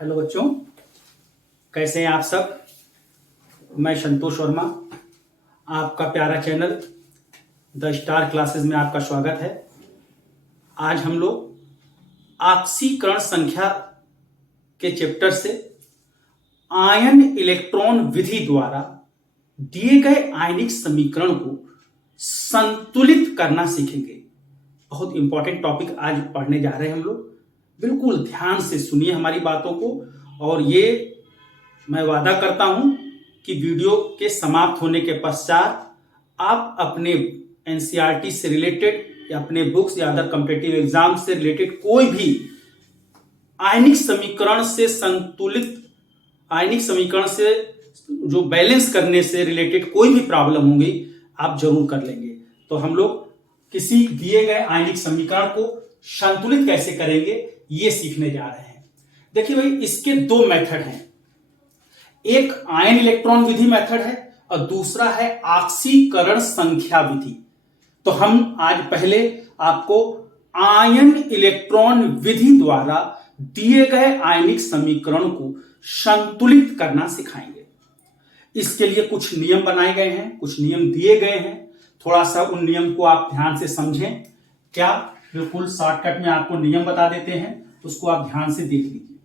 Hello बच्चों, कैसे हैं आप सब। मैं संतोष वर्मा, आपका प्यारा चैनल द स्टार क्लासेस में आपका स्वागत है। आज हम लोग आक्सीकरण संख्या के चैप्टर से आयन इलेक्ट्रॉन विधि द्वारा दिए गए आयनिक समीकरण को संतुलित करना सीखेंगे। बहुत इंपॉर्टेंट टॉपिक आज पढ़ने जा रहे हैं हम लोग। बिल्कुल ध्यान से सुनिए हमारी बातों को, और ये मैं वादा करता हूं कि वीडियो के समाप्त होने के पश्चात आप अपने एनसीईआरटी से रिलेटेड या अपने बुक्स या अदर कॉम्पिटिटिव एग्जाम से रिलेटेड कोई भी आयनिक समीकरण से संतुलित, आयनिक समीकरण से जो बैलेंस करने से रिलेटेड कोई भी प्रॉब्लम होगी आप जरूर कर लेंगे। तो हम लोग किसी दिए गए आयनिक समीकरण को संतुलित कैसे करेंगे ये सीखने जा रहे हैं। देखिए भाई, इसके दो मेथड हैं। एक आयन इलेक्ट्रॉन विधि मेथड है और दूसरा है आक्सीकरण संख्या विधि। तो हम आज पहले आपको आयन इलेक्ट्रॉन विधि द्वारा दिए गए आयनिक समीकरण को संतुलित करना सिखाएंगे। इसके लिए कुछ नियम बनाए गए हैं, कुछ नियम दिए गए हैं। थोड़ा सा उन नियम को आप ध्यान से समझें। क्या बिल्कुल शॉर्टकट में आपको नियम बता देते हैं, उसको आप ध्यान से देख लीजिए।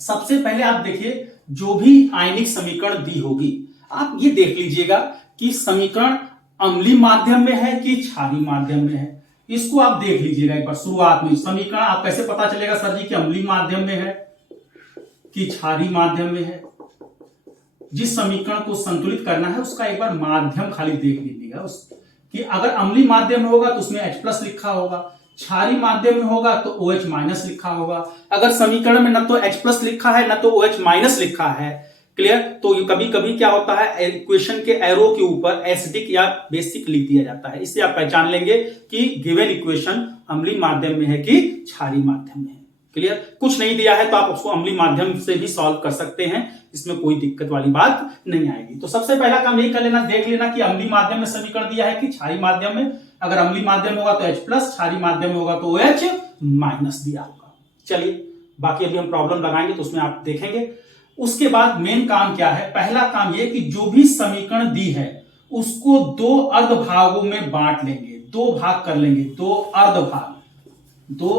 सबसे पहले आप देखिए, जो भी आयनिक समीकरण दी होगी आप ये देख लीजिएगा कि समीकरण अम्लीय माध्यम में है कि क्षारीय माध्यम में है। इसको आप देख लीजिएगा एक बार। शुरुआत में समीकरण आप कैसे पता चलेगा सर जी कि अम्लीय माध्यम में है कि क्षारीय माध्यम में है। जिस समीकरण को संतुलित करना है उसका एक बार माध्यम खाली देख लीजिएगा कि अगर अम्लीय माध्यम में होगा तो उसमें H+ लिखा होगा, क्षारीय माध्यम में होगा तो OH- लिखा होगा। अगर समीकरण में न तो H+ लिखा है न तो OH- लिखा है, क्लियर, तो कभी कभी क्या होता है, इक्वेशन के एरो के ऊपर एसिडिक या बेसिक लिख दिया जाता है। इससे आप पहचान लेंगे कि गिवन इक्वेशन अम्लीय माध्यम में है कि क्षारीय माध्यम में है। क्लियर, कुछ नहीं दिया है तो आप उसको अम्लीय माध्यम से भी सॉल्व कर सकते हैं, इसमें कोई दिक्कत वाली बात नहीं आएगी। तो सबसे पहला काम यही कर लेना, देख लेना कि अम्लीय माध्यम में समीकरण दिया है कि क्षारीय माध्यम में। अगर अम्लीय माध्यम में होगा तो H+, क्षारीय माध्यम में होगा तो OH- दिया होगा। चलिए, बाकी अभी हम प्रॉब्लम लगाएंगे तो उसमें आप देखेंगे। उसके बाद मेन काम क्या है, पहला काम यह कि जो भी समीकरण दी है उसको दो अर्ध भागों में बांट लेंगे, दो भाग कर लेंगे, दो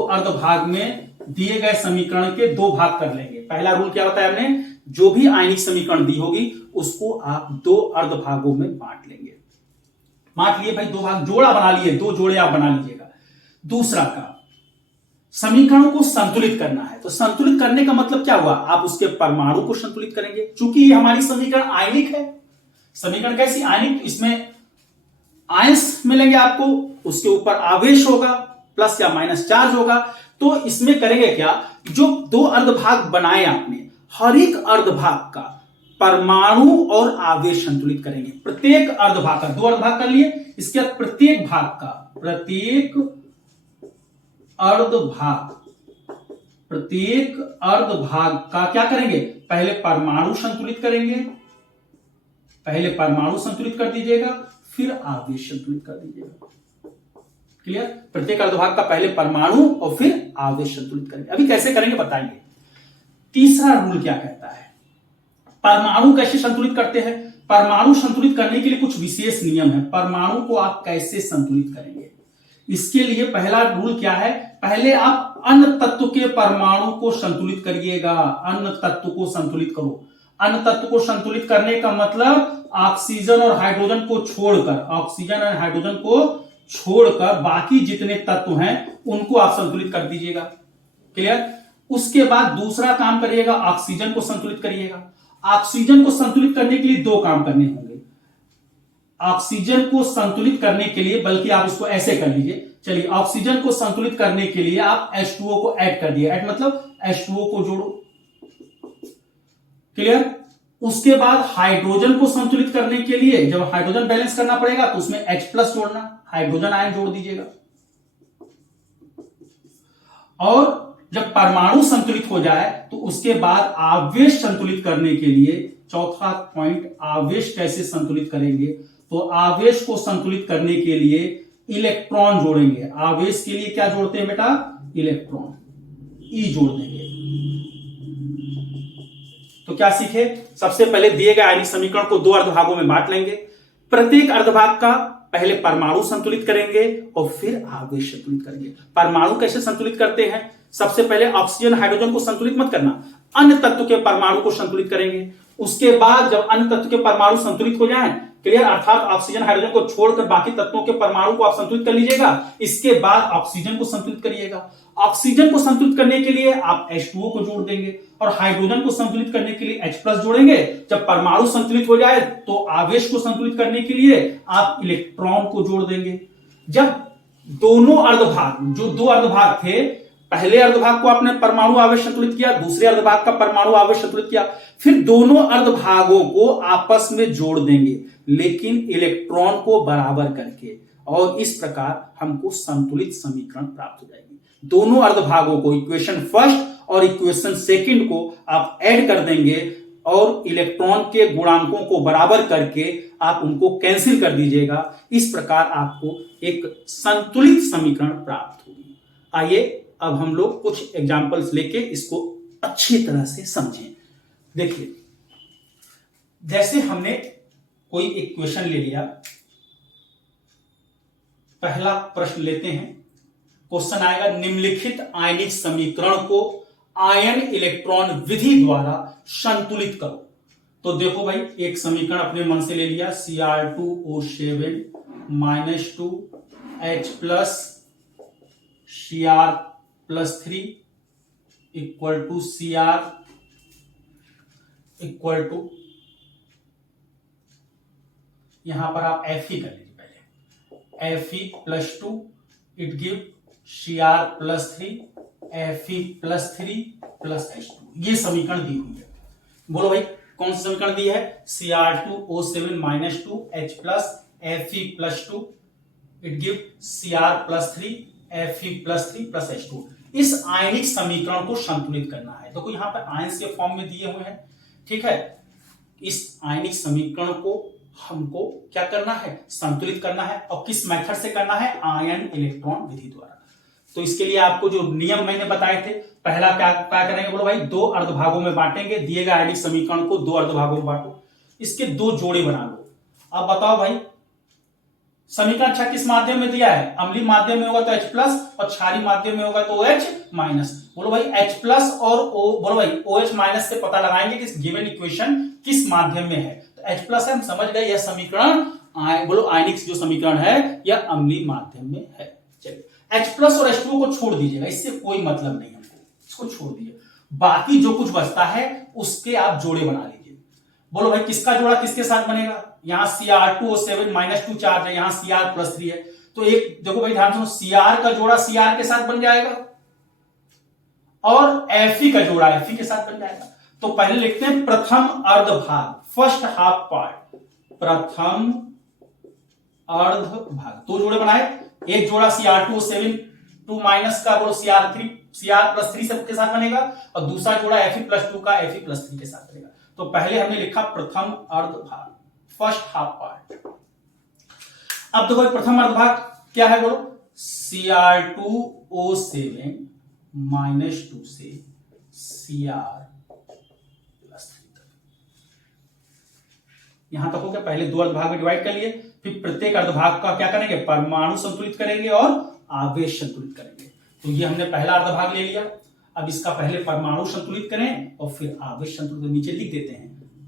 अर्ध भाग में दिए गए समीकरण के दो भाग कर लेंगे। पहला रूल क्या होता है, हमने जो भी आयनिक समीकरण दी होगी उसको आप दो अर्ध भागों में बांट लेंगे। बांट लिए भाई, दो भाग, जोड़ा बना लिए, दो जोड़े आप बना लीजिएगा। दूसरा काम, समीकरणों को संतुलित करना है। तो संतुलित करने का मतलब क्या हुआ, आप उसके परमाणु को संतुलित करेंगे। चूंकि ये हमारी समीकरण आयनिक है, समीकरण कैसी आयनिक, इसमें आयंस मिलेंगे आपको, उसके ऊपर आवेश होगा, प्लस या माइनस चार्ज होगा। तो इसमें करेंगे क्या, जो दो अर्धभाग बनाए आपने, हर एक अर्धभाग का परमाणु और आवेश संतुलित करेंगे। प्रत्येक अर्धभाग का, दो अर्धभाग कर लिए, इसके बाद प्रत्येक अर्धभाग का क्या करेंगे, पहले परमाणु संतुलित करेंगे, पहले परमाणु संतुलित कर दीजिएगा, फिर आवेश संतुलित कर दीजिएगा। क्लियर, प्रत्येक अर्धभाग का पहले परमाणु और फिर आवेश संतुलित करेंगे। अभी कैसे करेंगे बताएंगे। तीसरा रूल क्या कहता है, परमाणु कैसे संतुलित करते हैं। परमाणु संतुलित करने के लिए कुछ विशेष नियम है। परमाणु को आप कैसे संतुलित करेंगे, इसके लिए पहला रूल क्या है, पहले आप अन्य तत्व के परमाणु को संतुलित करिएगा। अन्य तत्व को संतुलित करो। अन्य तत्व को संतुलित करने का मतलब ऑक्सीजन और हाइड्रोजन को छोड़कर बाकी जितने तत्व हैं उनको आप संतुलित कर दीजिएगा। क्लियर, उसके बाद दूसरा काम करिएगा, ऑक्सीजन को संतुलित करिएगा। ऑक्सीजन को संतुलित करने के लिए दो काम करने होंगे। ऑक्सीजन को संतुलित करने के लिए, बल्कि आप इसको ऐसे कर लीजिए, चलिए, ऑक्सीजन को संतुलित करने के लिए आप H2O को ऐड कर दिए, ऐड मतलब H2O को जोड़ो। क्लियर, उसके बाद हाइड्रोजन को संतुलित करने के लिए जब हाइड्रोजन बैलेंस करना पड़ेगा तो उसमें H+ जोड़ना, हाइड्रोजन आयन जोड़ दीजिएगा। और जब परमाणु संतुलित हो जाए तो उसके बाद आवेश संतुलित करने के लिए, चौथा पॉइंट, आवेश कैसे संतुलित करेंगे, तो आवेश को संतुलित करने के लिए इलेक्ट्रॉन जोड़ेंगे। आवेश के लिए क्या जोड़ते हैं बेटा, इलेक्ट्रॉन, ई जोड़ देंगे। तो क्या सीखे? सबसे पहले दिए गए आयनिक समीकरण को दो अर्धभागों में बांट लेंगे। प्रत्येक अर्धभाग का पहले परमाणु संतुलित करेंगे और फिर आवेश संतुलित करेंगे। परमाणु कैसे संतुलित करते हैं? सबसे पहले ऑक्सीजन हाइड्रोजन को संतुलित मत करना, अन्य तत्व के परमाणु को संतुलित करेंगे। उसके बाद जब अन्य तत्व के परमाणु संतुलित हो जाएं, क्लियर, अर्थात ऑक्सीजन हाइड्रोजन को छोड़कर बाकी तत्वों के परमाणु को आप संतुलित कर लीजिएगा। इसके बाद ऑक्सीजन को संतुलित करिएगा। ऑक्सीजन को संतुलित करने के लिए आप H2O को जोड़ देंगे और हाइड्रोजन को संतुलित करने के लिए H+ जोड़ेंगे। जब परमाणु संतुलित हो जाए तो आवेश को संतुलित करने के लिए आप इलेक्ट्रॉन को जोड़ देंगे। जब दोनों अर्धभाग, जो दो अर्धभाग थे, पहले अर्धभाग को आपने परमाणु आवेश संतुलित किया, दूसरे अर्धभाग का परमाणु आवेश संतुलित किया, फिर दोनों अर्धभागों को आपस में जोड़ देंगे, लेकिन इलेक्ट्रॉन को बराबर करके, और इस प्रकार हमको संतुलित समीकरण प्राप्त हो जाएगी। दोनों अर्धभागों को, इक्वेशन फर्स्ट और इक्वेशन सेकंड को आप ऐड कर देंगे और इलेक्ट्रॉन के गुणांकों को बराबर करके आप उनको कैंसिल कर दीजिएगा। इस प्रकार आपको एक संतुलित समीकरण प्राप्त होगी। आइए अब हम लोग कुछ एग्जाम्पल्स लेके इसको अच्छी तरह से समझें। देखिए, जैसे हमने कोई इक्वेशन ले लिया, पहला प्रश्न लेते हैं। क्वेश्चन आएगा, निम्नलिखित आयनिक समीकरण को आयन इलेक्ट्रॉन विधि द्वारा संतुलित करो। तो देखो भाई, एक समीकरण अपने मन से ले लिया, Cr2O7 -2 H+ Cr+3 equal to Cr equal to, यहां पर आप Fe कर लीजिए पहले, Fe+2 it give Cr+3 Fe+3 H2। ये समीकरण दी हुई है। बोलो भाई, कौन सी समीकरण दी है? Cr2O7 -2 H+ Fe+2 it give Cr+3 Fe+3 H2। इस आयनिक समीकरण को संतुलित करना है। देखो यहां पर आयंस के फॉर्म में दिए हुए हैं, ठीक है। इस आयनिक समीकरण को हमको क्या करना है? संतुलित करना है। और किस मेथड से करना है? आयन इलेक्ट्रॉन विधि द्वारा। तो इसके लिए आपको जो नियम मैंने बताए थे, पहला क्या करेंगे? बोलो भाई, दो अर्धभागों में बांटेंगे। दिए गए आयनिक समीकरण को दो अर्धभागों में बांटो, इसके दो जोड़े बना लो। अब बताओ भाई, समीकरण अच्छा किस माध्यम में दिया है? अम्लीय माध्यम में होगा तो H+ और क्षारीय माध्यम में होगा तो OH-। बोलो भाई, H+ और बोलो भाई OH- से पता लगाएंगे कि गिवन इक्वेशन किस माध्यम में है। तो H+ है, हम समझ गए यह समीकरण बोलो आयनिक जो समीकरण है यह अम्लीय माध्यम में है। चलिए, H+ और H2O को छोड़ दीजिएगा, इससे कोई मतलब नहीं हमको, इसको छोड़ दीजिए। बाकी जो कुछ बचता है उसके आप जोड़े बना लीजिए। बोलो भाई, किसका जोड़ा किसके साथ बनेगा? यहां Cr2O7 -2 चार्ज है, यहां Cr+3 है, तो एक देखो भाई ध्यान से, Cr का जोड़ा Cr के साथ बन जाएगा और Fe का जोड़ा Fe के साथ बन जाएगा। तो पहले लिखते हैं प्रथम अर्धभाग, फर्स्ट हाफ पार्ट, प्रथम अर्धभाग। दो जोड़े बनाए, एक जोड़ा Cr2O7 2- का बोलो Cr+3 सबके साथ बनेगा और दूसरा जोड़ा Fe+2 का Fe+3 के साथ बनेगा। तो पहले हमने लिखा प्रथम अर्धभाग, फर्स्ट हाफ पार्ट। अब देखो प्रथम अर्धभाग क्या है? बोलो, Cr2O7 -2 से Cr+3 तक। यहां तक हो गया। पहले दो अर्धभाग में डिवाइड कर लिए, फिर प्रत्येक अर्धभाग का क्या करेंगे? परमाणु संतुलित करेंगे और आवेश संतुलित करेंगे। तो ये हमने पहला अर्धभाग ले लिया। अब इसका पहले परमाणु संतुलित करें और फिर आवेश संतुलित। नीचे लिख देते हैं,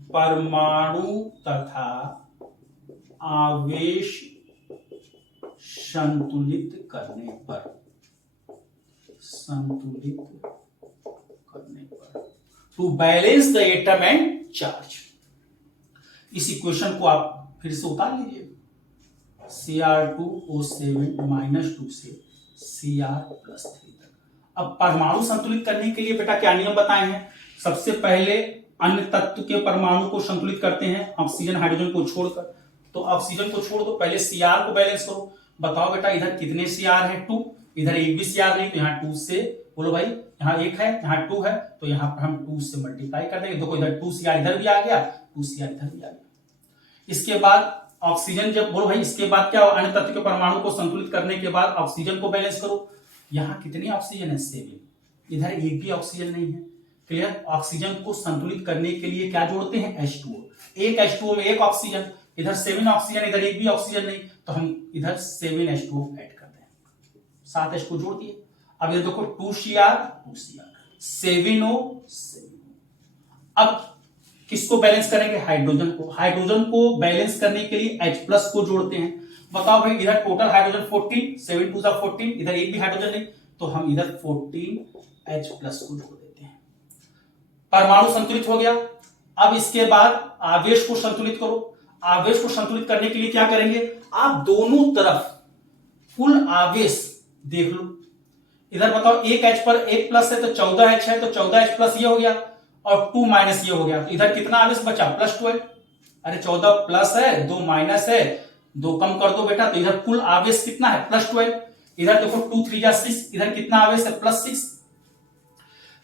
परमाणु तथा आवेश संतुलित करने पर to balance the atom and charge. इस इक्वेशन को आप फिर से उतार लीजिए, Cr2O7 -2 से Cr+3 तक। अब परमाणु संतुलित करने के लिए बेटा क्या नियम बताए हैं? सबसे पहले अन्य तत्व के परमाणु को संतुलित करते हैं, ऑक्सीजन हाइड्रोजन को छोड़कर। तो ऑक्सीजन को छोड़ दो, पहले Cr को बैलेंस करो। बताओ बेटा, इधर कितने Cr है? 2। इधर एक भी Cr नहीं, तो यहाँ 2 से, बोलो भाई यहाँ 1 है, यहाँ 2 है, तो यहाँ पर हम 2 से मल्टीप्लाई कर देंगे। देखो इधर 2 Cr इधर भी आ गया, 2 Cr इधर भी आ गया। इसके बाद ऑक्सीजन, जब बोलो भाई इसके बाद क्या, अन्य तत्व के परमाणु को संतुलित करने के बाद ऑक्सीजन को बैलेंस करो। यहाँ कितनी ऑक्सीजन है? 7। इधर एक भी ऑक्सीजन नहीं है, क्लियर। ऑक्सीजन को संतुलित करने के लिए क्या जोड़ते हैं, H2O। एक H2O में एक ऑक्सीजन, इधर 7 ऑक्सीजन, इधर एक भी ऑक्सीजन नहीं, तो हम इधर 7 H2O ऐड कर दें, 7 H2O जोड़ दिए। अब ये देखो 2Cr 2Cr 7O 7O। अब किसको बैलेंस करेंगे, हाइड्रोजन को। हाइड्रोजन को बैलेंस करने के लिए H प्लस को जोड़ते हैं। बताओ भाई, इधर टोटल हाइड्रोजन 14, 7 2 14, इधर एक भी हाइड्रोजन नहीं, तो हम इधर 14 H प्लस को जोड़ देते हैं। परमाणु संतुलित हो गया। अब इसके बाद आवेश को संतुलित करो। आवेश को संतुलित करने के लिए क्या करेंगे, आप दोनों तरफ कुल आवेश देख लो। इधर बताओ, एक H पर एक प्लस है तो 14H है, तो 14H प्लस ये हो गया और 2 माइनस ये हो गया, तो इधर कितना आवेश बचा, +12। अरे 14 प्लस है, 2 माइनस है, 2 कम कर दो बेटा, तो इधर कुल आवेश कितना है, +12। इधर देखो 2 3 जा 6, इधर कितना आवेश है, +6।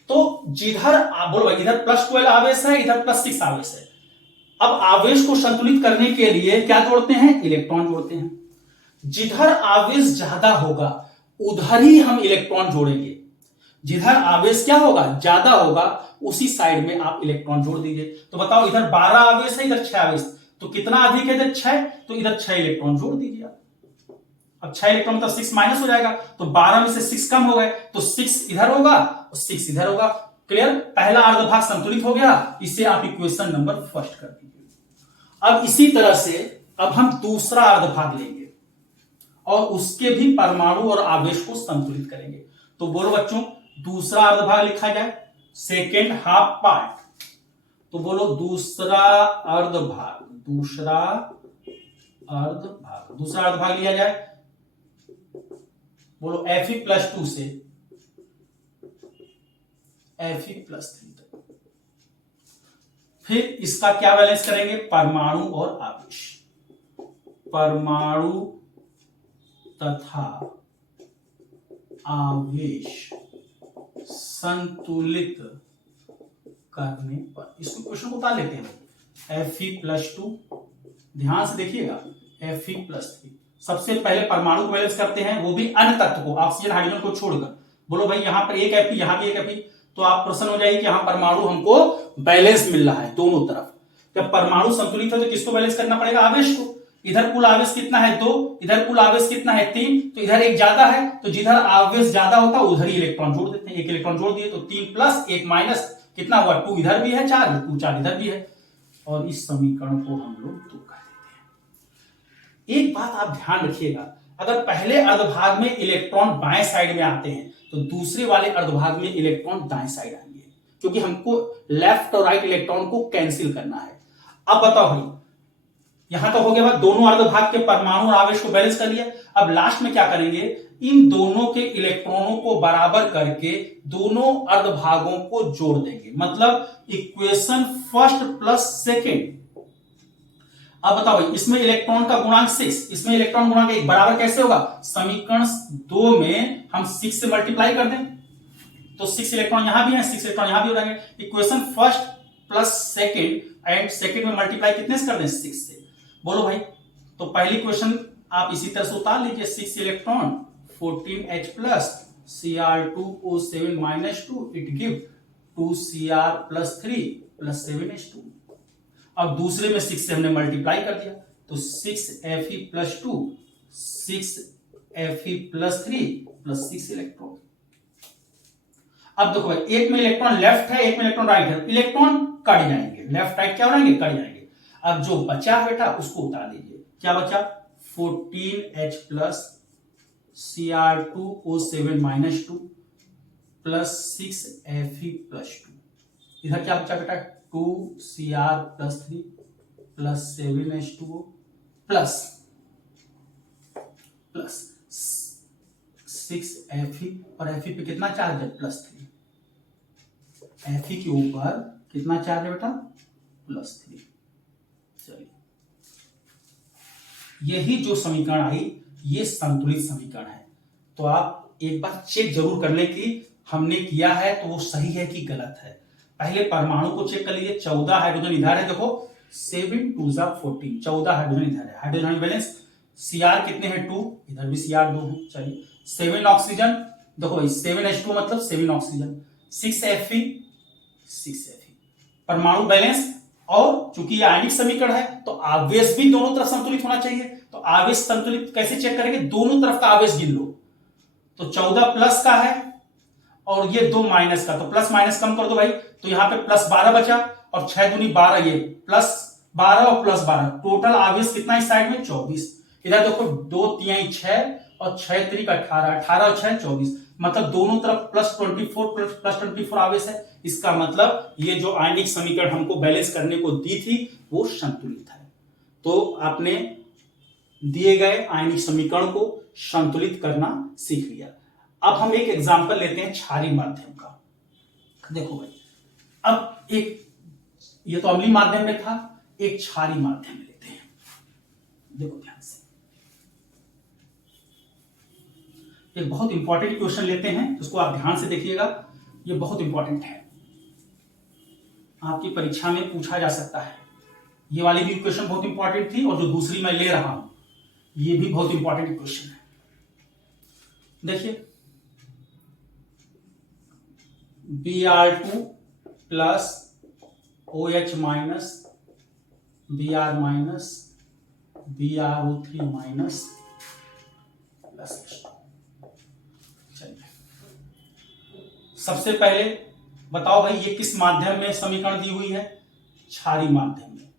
तो जिधर बोलो भाई, इधर +12 आवेश है, इधर +6 आवेश है। अब आवेश को संतुलित करने के लिए क्या जोड़ते हैं, इलेक्ट्रॉन जोड़ते हैं। जिधर आवेश ज्यादा होगा उधर ही हम इलेक्ट्रॉन जोड़ेंगे। जिधर आवेश क्या होगा, ज्यादा होगा, उसी साइड में आप इलेक्ट्रॉन जोड़ दीजिए। तो बताओ, इधर 12 आवेश है, इधर 6 आवेश, तो कितना अधिक है, इधर 6, तो इधर 6 इलेक्ट्रॉन जोड़ दीजिए आप। अब 6 इलेक्ट्रॉन तो 6 माइनस हो जाएगा, तो 12 में से 6 कम हो गए, तो 6 इधर होगा और 6 इधर होगा। क्लियर। पहला अर्धभाग संतुलित हो गया। इसे आप इक्वेशन नंबर फर्स्ट कर दीजिए। अब इसी तरह से अब हम दूसरा अर्धभाग लेंगे और उसके भी परमाणु और आवेश को संतुलित करेंगे। तो बोलो बच्चों, दूसरा अर्धभाग लिखा जाए, सेकेंड हाफ पार्ट। तो बोलो दूसरा अर्धभाग, दूसरा अर्धभाग, दूसरा अर्धभाग लिया जाए। बोलो Fe+2 से Fe+3 तक। फिर इसका क्या बैलेंस करेंगे, परमाणु और आवेश। परमाणु तथा आवेश संतुलित करने पर, इसको क्वेश्चन को उतार लेते हैं। Fe+2, ध्यान से देखिएगा, Fe+3। सबसे पहले परमाणु को बैलेंस करते हैं, वो भी अन्य तत्व को, ऑक्सीजन हाइड्रोजन को छोड़कर। बोलो भाई, यहां पर एक Fe, यहां भी एक Fe, तो आप प्रसन्न हो जाइए कि यहां परमाणु हमको बैलेंस मिल रहा है दोनों तरफ। जब परमाणु संतुलित है तो किसको बैलेंस करना पड़ेगा, आवेश को। इधर कुल आवेश कितना है, 2, इधर कुल आवेश कितना है, 3, तो इधर एक ज्यादा है, तो जिधर आवेश ज्यादा होता है उधर ही इलेक्ट्रॉन जोड़ देते हैं। एक इलेक्ट्रॉन जोड़ दिए तो 3 प्लस 1 माइनस कितना हुआ, 2 इधर भी है, 4 2 4 इधर भी है, और इस समीकरण को हम लोग 2 कर देते हैं। एक बात आप ध्यान रखिएगा, अगर पहले अर्धभाग में इलेक्ट्रॉन बाएं साइड में आते हैं तो दूसरे वाले अर्धभाग में इलेक्ट्रॉन दाएं साइड आएंगे, क्योंकि हमको लेफ्ट और राइट इलेक्ट्रॉन को कैंसिल करना है। अब बताओ भाई, यहां तो हो गया बात, दोनों अर्धभाग के परमाणु और आवेश को बैलेंस कर लिया। अब लास्ट में क्या करेंगे, इन दोनों के इलेक्ट्रॉनों को बराबर करके दोनों अर्धभागों को जोड़ देंगे, मतलब इक्वेशन फर्स्ट प्लस सेकेंड। अब बताओ भाई, इसमें इलेक्ट्रॉन का गुणांक 6, इसमें इलेक्ट्रॉन गुणांक 1, बराबर कैसे होगा, समीकरण 2 में हम 6 से मल्टीप्लाई कर दें तो 6 इलेक्ट्रॉन यहां भी है, 6 इलेक्ट्रॉन यहां भी हो जाएंगे। Equation first plus second, and second में मल्टीप्लाई कितने से कर दें, 6 से। बोलो भाई, तो पहली क्वेश्चन आप इसी तरह से उतार लीजिए, 6 electron 14H plus Cr2O7 minus 2, it give 2Cr+3 plus 7H2। अब दूसरे में 6 से हमने मल्टीप्लाई कर दिया, तो 6Fe+2 6Fe+3 प्लस 6 इलेक्ट्रॉन। अब देखो भाई, एक में इलेक्ट्रॉन लेफ्ट है, एक में इलेक्ट्रॉन राइट है, इलेक्ट्रॉन कट जाएंगे, लेफ्ट राइट क्या हो जाएंगे, कट जाएंगे। अब जो बचा बेटा उसको उतार दीजिए, क्या बचा, 14H plus Cr2O7 minus 2 plus 6Fe+2। इधर क्या बचा बेटा, 2Cr+3 plus 7H2O plus 6Fe, और Fe पे कितना चार्ज है, +3। Fe के ऊपर कितना चार्ज है बेटा, +3। चलिए, यही जो समीकरण आई ये संतुलित समीकरण है। तो आप एक बार चेक जरूर कर ले कि हमने किया है तो वो सही है कि गलत है। पहले परमाणु को चेक कर लीजिए, 14 हाइड्रोजन इधर है, देखो 7 2 14, 14 हाइड्रोजन इधर है, हाइड्रोजन बैलेंस। Cr कितने हैं, 2, इधर भी Cr 2 है। चलिए, 7 ऑक्सीजन, देखो 7H2 मतलब 7 ऑक्सीजन, 6 Fe 6Fe। परमाणु बैलेंस, और चूंकि ये आयनिक समीकरण है तो आवेश भी दोनों तरफ संतुलित होना चाहिए। तो आवेश संतुलित कैसे चेक करेंगे, दोनों तरफ का आवेश गिन लो। तो 14 प्लस का है और ये 2 माइनस का, तो प्लस माइनस कम कर दो भाई, तो यहां पे प्लस 12 बचा और 6 दूनी 12, ये प्लस 12 और प्लस 12, टोटल आवेश कितना इस साइड में 24। इधर देखो 2 3 6 और 6 3 18, 18 और 6 24, मतलब दोनों तरफ प्लस 24 आवेश है। इसका मतलब ये जो आयनिक समीकरण हमको बैलेंस करने को दी थी वो संतुलित है। तो आपने दिए गए आयनिक समीकरण को संतुलित करना सीख लिया। अब हम एक एग्जांपल लेते हैं क्षारीय माध्यम का। देखो भाई, अब एक, ये तो अम्लीय माध्यम में था, एक क्षारीय माध्यम में लेते हैं। देखो ध्यान से, एक बहुत इंपॉर्टेंट क्वेश्चन लेते हैं, उसको आप ध्यान से देखिएगा, ये बहुत इंपॉर्टेंट है, आपकी परीक्षा में पूछा जा सकता है। ये वाली भी क्वेश्चन बहुत इंपॉर्टेंट थी और जो दूसरी मैं ले रहा हूं ये भी बहुत इंपॉर्टेंट क्वेश्चन है। देखिए, Br2 plus OH minus Br minus BrO3 minus plus H2। चलिए, सबसे पहले बताओ भाई ये किस माध्यम में समीकरण दी हुई है, क्षारीय माध्यम में,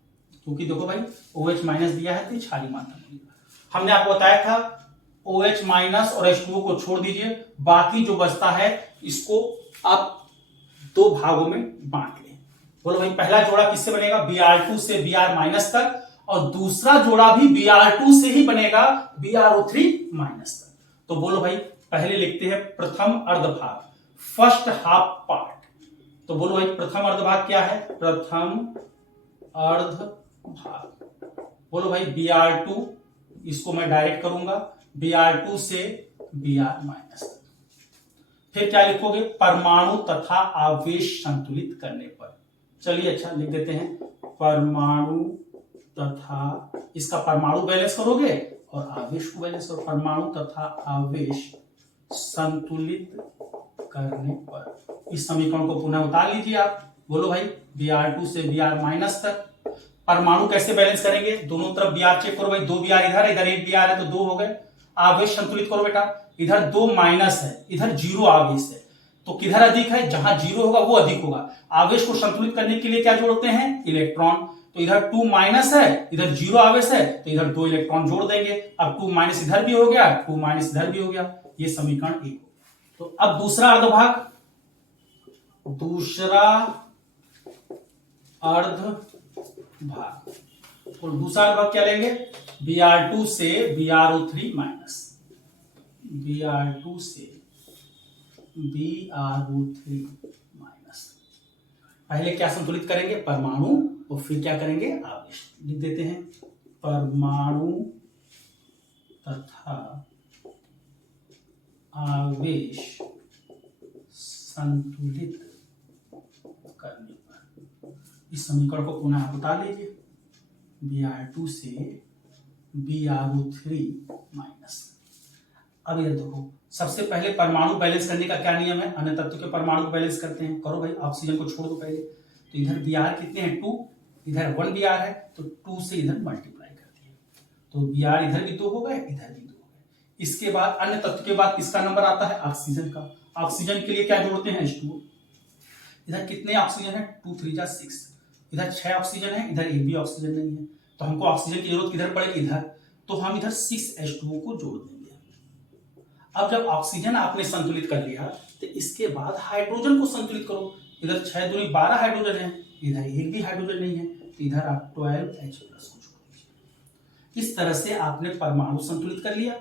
क्योंकि देखो भाई OH माइनस दिया है तो क्षारीय माध्यम में। हमने आपको बताया था OH माइनस और H2O को छोड़ दीजिए, बाकी जो बचता है इसको आप दो भागों में बांट लें। बोलो भाई पहला जोड़ा किससे बनेगा, Br2 से Br माइनस तक, और दूसरा जोड़ा भी Br2 से ही बनेगा BrO3 माइनस तक। तो बोलो भाई पहले लिखते हैं प्रथम अर्धभाग, फर्स्ट हाफ पार्ट। तो बोलो भाई प्रथम अर्धभाग क्या है, प्रथम अर्धभाग। बोलो भाई Br2, इसको मैं डायरेक्ट करूंगा Br2 से Br माइनस तक। फिर क्या लिखोगे, परमाणु तथा आवेश संतुलित करने पर। चलिए अच्छा लिख देते हैं, परमाणु तथा, इसका परमाणु बैलेंस करोगे और आवेश को बैलेंस करो, परमाणु तथा आवेश संतुलित करने पर। इस समीकरण को पुनः उतार लीजिए आप। बोलो भाई Br2 से Br माइनस तक, परमाणु कैसे बैलेंस करेंगे, दोनों तरफ Br चेक करो भाई, 2 Br इधर, इधर 1 Br है तो 2 हो गए। आवेश संतुलित करो बेटा, इधर 2 माइनस है, इधर 0 आवेश है, तो किधर अधिक है, जहां 0 होगा वो अधिक होगा। आवेश को संतुलित करने के लिए क्या जोड़ते हैं, इलेक्ट्रॉन। तो इधर 2 माइनस है, इधर 0 आवेश है, तो इधर 2 इलेक्ट्रॉन जोड़ देंगे। अब 2 माइनस इधर भी हो गया, 2 माइनस इधर भी हो गया, ये समीकरण 1 हो गया। तो अब दूसरा अर्धभाग, दूसरा अर्धभाग, तो दूसरा अर्धभाग क्या लेंगे, Br2 से BrO3 माइनस, Br2 से BrO3 माइनस। पहले क्या संतुलित करेंगे, परमाणु, और फिर क्या करेंगे, आवेश। लिख देते हैं परमाणु तथा आवेश संतुलित करने पर। इस समीकरण को पुनः आप उतार लीजिए, Br2 से BrO3 माइनस। अब ये देखो, सबसे पहले परमाणु बैलेंस करने का क्या नियम है, अन्य तत्व के परमाणु को बैलेंस करते हैं। करो भाई, ऑक्सीजन को छोड़ दो पहले। तो इधर Br कितने हैं, 2, इधर 1 Br है, तो 2 से इधर मल्टीप्लाई कर दिए, तो Br इधर भी 2 हो गए, इधर भी 2 हो गए। इसके बाद अन्य तत्व के बाद किसका नंबर आता है, ऑक्सीजन का। ऑक्सीजन के लिए क्या जोड़ते हैं, H2O। इधर कितने ऑक्सीजन है, 2 3 6, इधर 6 ऑक्सीजन है, इधर एक भी ऑक्सीजन नहीं है, तो हमको ऑक्सीजन की जरूरत किधर पड़ेगी, इधर, तो हम इधर 6H2O को जोड़ देंगे। अब जब ऑक्सीजन आपने संतुलित कर लिया, तो इसके बाद हाइड्रोजन को संतुलित करो। इधर 6 दूनी 12 हाइड्रोजन है, इधर एक भी हाइड्रोजन नहीं है, तो इधर आप 12H+ को जोड़ दीजिए। इस तरह से आपने परमाणु संतुलित कर लिया।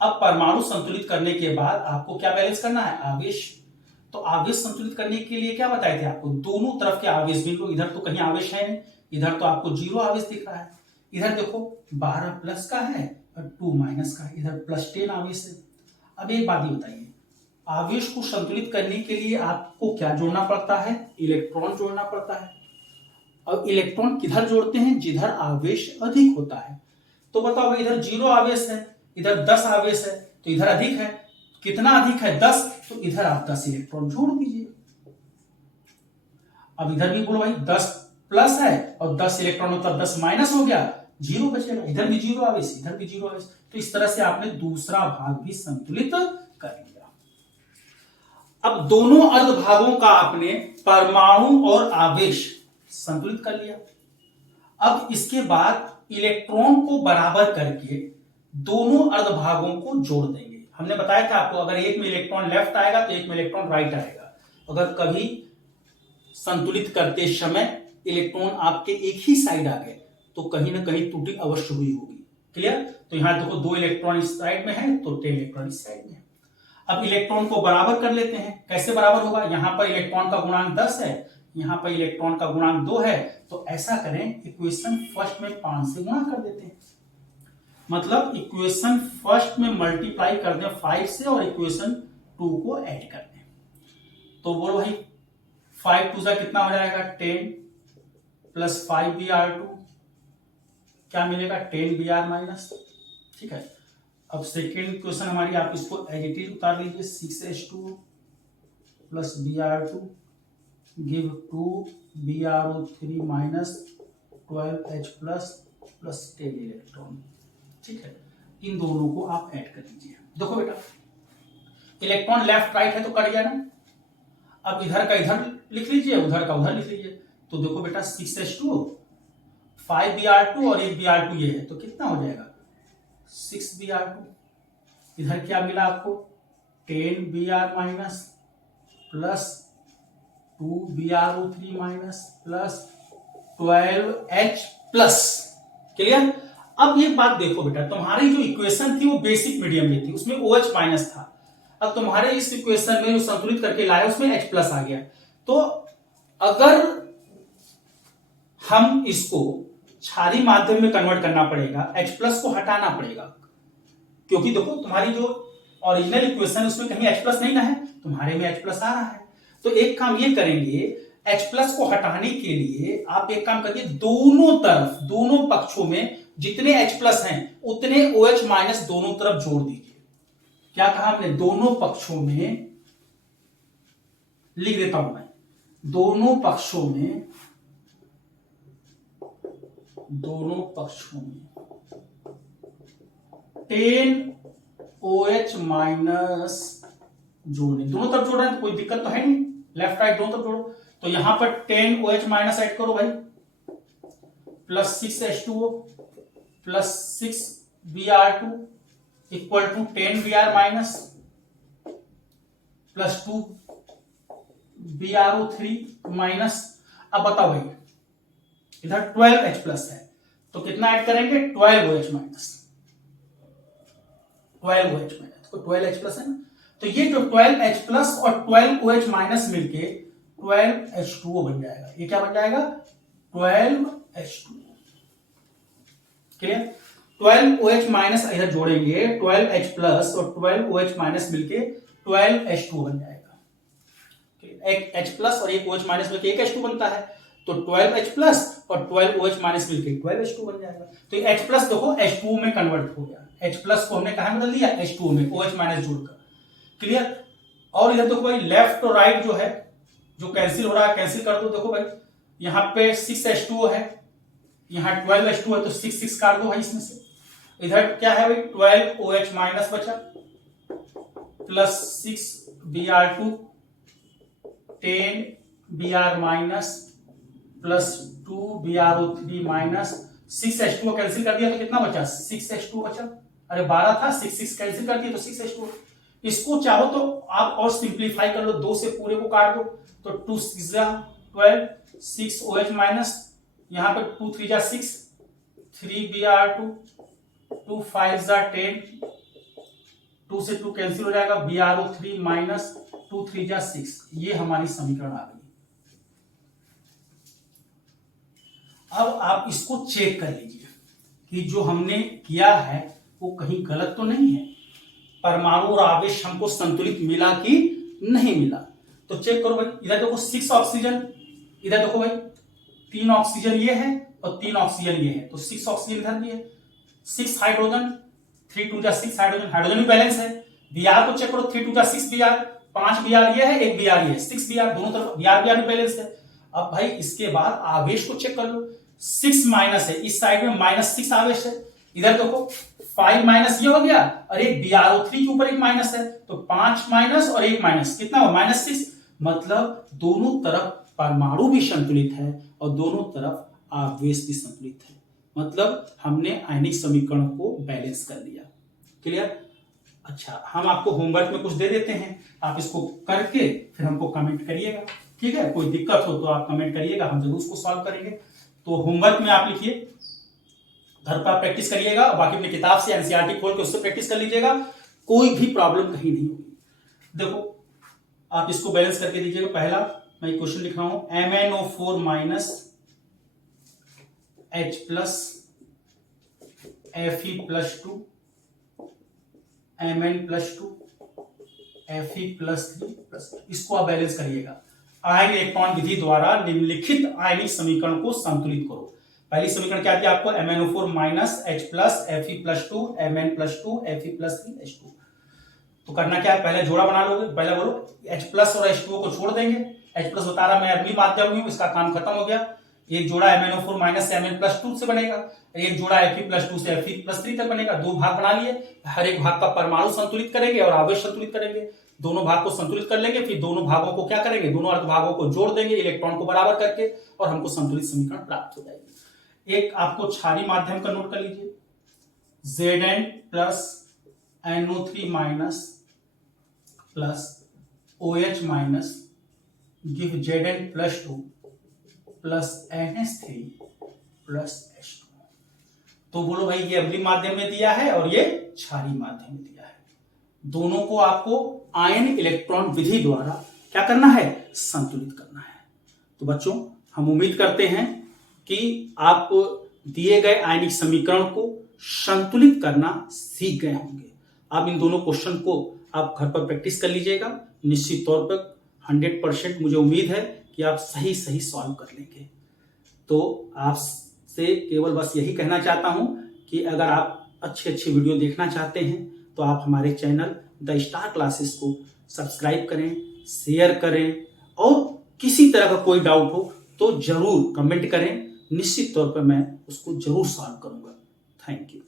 अब परमाणु संतुलित करने के बाद आपको क्या बैलेंस करना है, आवेश। तो आवेश संतुलित करने के लिए क्या बताए थे आपको, दोनों तरफ के आवेश भी लो। इधर तो कहीं आवेश है नहीं, इधर तो आपको 0 आवेश दिख रहा है। इधर देखो 12 प्लस का है और 2 माइनस का है, इधर +10 आवेश है। अब एक बात ही बताइए, आवेश को संतुलित करने के लिए आपको क्या जोड़ना पड़ता है, इलेक्ट्रॉन जोड़ना पड़ता है। और इलेक्ट्रॉन किधर जोड़ते हैं, जिधर आवेश अधिक होता है। तो बताओ भाई, इधर 0 आवेश है, इधर 10 आवेश है, तो इधर अधिक है। कितना अधिक है, 10, तो इधर आप 10 इलेक्ट्रॉन जोड़ दीजिए। अब इधर भी बोलो भाई 10 प्लस है और 10 इलेक्ट्रॉन मतलब 10 माइनस हो गया, 0 बचेगा, इधर भी 0 आवेश, इधर भी 0 आवेश। तो इस तरह से आपने दूसरा भाग भी संतुलित कर लिया। अब दोनों अर्धभागों का आपने परमाणु और आवेश संतुलित कर लिया। अब इसके बाद इलेक्ट्रॉन को बराबर करके दोनों अर्धभागों को जोड़ देंगे। हमने बताया था आपको, अगर एक में इलेक्ट्रॉन लेफ्ट आएगा तो एक में इलेक्ट्रॉन राइट आएगा। अगर कभी संतुलित करते समय इलेक्ट्रॉन आपके एक ही साइड आ गए तो कहीं ना कहीं त्रुटि अवश्य हुई होगी। क्लियर? तो यहां देखो 2 इलेक्ट्रॉन इस साइड में है तो 10 इलेक्ट्रॉन इस साइड में है। अब इलेक्ट्रॉन को बराबर कर लेते हैं। कैसे बराबर होगा? यहां पर इलेक्ट्रॉन का गुणांक 10 है, यहां पर इलेक्ट्रॉन का गुणांक 2 है, तो ऐसा करें इक्वेशन फर्स्ट में 5 से गुणा कर देते हैं। मतलब इक्वेशन फर्स्ट में मल्टीप्लाई कर दें 5 से और इक्वेशन 2 को ऐड कर दें। तो बोलो भाई 5 2 कितना हो जाएगा? 10 प्लस 5Br2 क्या मिलेगा? 10Br minus. ठीक है, अब सेकेंड क्वेश्चन हमारी, आप इसको एज इट इज उतार लीजिए। 6H2 plus Br2 give 2Br3 minus 12H plus 10 electron. ठीक है, इन दोनों को आप ऐड कर लीजिए। देखो बेटा, इलेक्ट्रॉन लेफ्ट राइट है तो कट गया ना। अब इधर का इधर लिख लीजिए, उधर का उधर लिख लीजिए। तो देखो बेटा 6H2 5Br2 और 1Br2 ये है, तो कितना हो जाएगा? 6Br2। इधर क्या मिला आपको? 10Br minus plus 2Br3 minus plus 12H plus. Clear? अब एक बात देखो बेटा, तुम्हारी जो इक्वेशन थी वो बेसिक मीडियम में थी, उसमें OH माइनस था। अब तुम्हारे इस इक्वेशन में जो संतुलित करके लाया उसमें H प्लस आ गया। तो अगर हम इसको क्षारीय माध्यम में कन्वर्ट करना पड़ेगा, H प्लस को हटाना पड़ेगा, क्योंकि देखो तुम्हारी जो ओरिजिनल इक्वेशन उसमें कहीं H प्लस नहीं ना है, तुम्हारे में H प्लस आ रहा है। तो एक काम ये करेंगे, H प्लस को हटाने के लिए आप एक काम करिए, दोनों तरफ दोनों पक्षों में जितने H प्लस हैं उतने OH माइनस दोनों तरफ जोड़ दीजिए। क्या कहा हमने? दोनों पक्षों में, लिख देता हूं मैं, दोनों पक्षों में 10OH माइनस जोड़ने, दोनों तरफ जोड़ रहे हैं तो कोई दिक्कत तो है नहीं, लेफ्ट राइट दोनों तरफ जोड़ो। तो यहां पर 10OH माइनस ऐड करो भाई, plus 6H2O plus 6Br2 equal to 10Br minus plus 2Br3 minus. अब बताओ भाई, इधर 12H प्लस है तो कितना ऐड करेंगे? 12OH माइनस, 12OH माइनस, तो 12H प्लस है ना। तो ये जो 12H प्लस और 12OH माइनस मिलके 12H2O बन जाएगा। ये क्या बन जाएगा? 12H2O। क्लियर? 12OH माइनस इधर जोड़ेंगे, 12H प्लस और 12OH माइनस मिलके 12H2O बन जाएगा। एक H प्लस और एक OH माइनस मिलके एक H2 बनता है, तो 12H प्लस और 12OH माइनस मिलके 12H2 बन जाएगा। तो H प्लस देखो H2O में कन्वर्ट हो गया, H प्लस को हमने कहां बदल दिया? H2O में, OH माइनस जोड़कर। क्लियर? और इधर देखो भाई, लेफ्ट और राइट जो है, जो कैंसिल हो रहा है कैंसिल कर दो। देखो भाई यहां पे 6H2O है, यहां 12H2 है, तो 6 काट दो भाई इसमें से। इधर क्या है भाई? 12OH माइनस बचा plus 6Br2 10Br minus plus 2Br3 minus 6H2 cancel कर दिया तो कितना बचा? 6H2 बचा। अरे 12 था, 6 कैंसिल कर दिया तो 6H2। इसको चाहो तो आप और सिंप्लीफाई कर लो, 2 से पूरे को काट दो तो 2 6 12 6OH माइनस, यहां पर 2 3 6 3Br2 2 5 10, 2 से 2 कैंसिल हो जाएगा, Br3 माइनस 2 3 6। ये हमारी समीकरण आ गई। अब आप इसको चेक कर लीजिए कि जो हमने किया है वो कहीं गलत तो नहीं है, परमाणु और आवेश हमको संतुलित मिला कि नहीं मिला। तो चेक करो भाई, इधर देखो 6 ऑक्सीजन, इधर देखो भाई 3 ऑक्सीजन ये है और 3 ऑक्सीजन ये है, तो 6 ऑक्सीजन इधर भी है, 6 हाइड्रोजन, 3 2 6 हाइड्रोजन, हाइड्रोजन भी बैलेंस है। Br को चेक करो, 3 2 6 Br, 5 Br ये है, 1 Br ये है, 6 Br दोनों तरफ Br भी बैलेंस है। अब भाई इसके बाद आवेश को चेक कर लो, 6 माइनस है, इस साइड में -6 आवेश है, इधर देखो 5 माइनस ये हो गया और एक BrO3 के ऊपर एक माइनस है, तो 5 माइनस और 1 माइनस कितना हुआ, -6। मतलब दोनों तरफ परमाणु भी संतुलित है और दोनों तरफ आवेश भी संतुलित है। मतलब हमने आयनिक समीकरण को बैलेंस कर लिया। क्लियर? अच्छा, हम आपको होमवर्क में कुछ दे देते हैं, आप इसको करके फिर हमको कमेंट करिएगा। ठीक है, कोई दिक्कत हो तो आप कमेंट करिएगा, हम जरूर उसको सॉल्व करेंगे। तो होमवर्क में आप लिखिए, घर पर आप प्रैक्टिस करिएगा, बाकी अपनी किताब से एनसीईआरटी खोल के उससे प्रैक्टिस कर लीजिएगा, कोई भी प्रॉब्लम कहीं नहीं होगी। देखो आप इसको बैलेंस करके दीजिएगा। पहला मैं क्वेश्चन लिख रहा हूं, MnO4 minus H plus Fe+2 Mn+2 Fe+3+2, इसको आप बैलेंस करिएगा। आयन इलेक्ट्रॉन विधि द्वारा निम्नलिखित आयनिक समीकरण को संतुलित करो। पहली समीकरण क्या थी आपको, MnO4 minus H plus Fe+2 Mn+2 Fe+3H2। तो करना क्या है, पहले जोड़ा बना लोगे। पहले बोलो H प्लस और H2O को छोड़ देंगे, H प्लस बता रहा मैं अगली माध्यम हूं, इसका काम खत्म हो गया। एक जोड़ा MnO4 माइनस Mn+2 से बनेगा, एक जोड़ा Fe+2 से Fe+3 तक बनेगा। दो भाग बना लिए, हर एक भाग का परमाणु संतुलित करेंगे और आवेश संतुलित करेंगे। दोनों भाग को संतुलित कर लेंगे, फिर दोनों भागों को क्या करेंगे, दोनों अर्धभागों को जोड़ देंगे इलेक्ट्रॉन को बराबर करके, और हमको संतुलित समीकरण प्राप्त हो जाएगी। एक आपको क्षारीय माध्यम का नोट कर लीजिए, Zn plus NO3 minus plus OH minus give Zn+2 plus NH3 plus H2। तो बोलो भाई ये अम्लीय माध्यम में दिया है और ये क्षारीय माध्यम में दिया है। दोनों को आपको आयन इलेक्ट्रॉन विधि द्वारा क्या करना है, संतुलित करना है। तो बच्चों हम उम्मीद करते हैं कि आप दिए गए आयनिक समीकरण को संतुलित करना सीख गए होंगे। आप इन दोनों क्वेश्चन को आप घर पर प्रैक्टिस कर लीजिएगा, निश्चित तौर पर 100% मुझे उम्मीद है कि आप सही सॉल्व कर लेंगे। तो आपसे केवल बस यही कहना चाहता हूं कि अगर आप अच्छे वीडियो देखना चाहते हैं तो आप हमारे चैनल द स्टार क्लासेस को सब्सक्राइब करें, शेयर करें, और किसी तरह का कोई डाउट हो तो जरूर कमेंट करें, निश्चित तौर पर मैं उसको जरूर सॉल्व करूंगा। Thank you.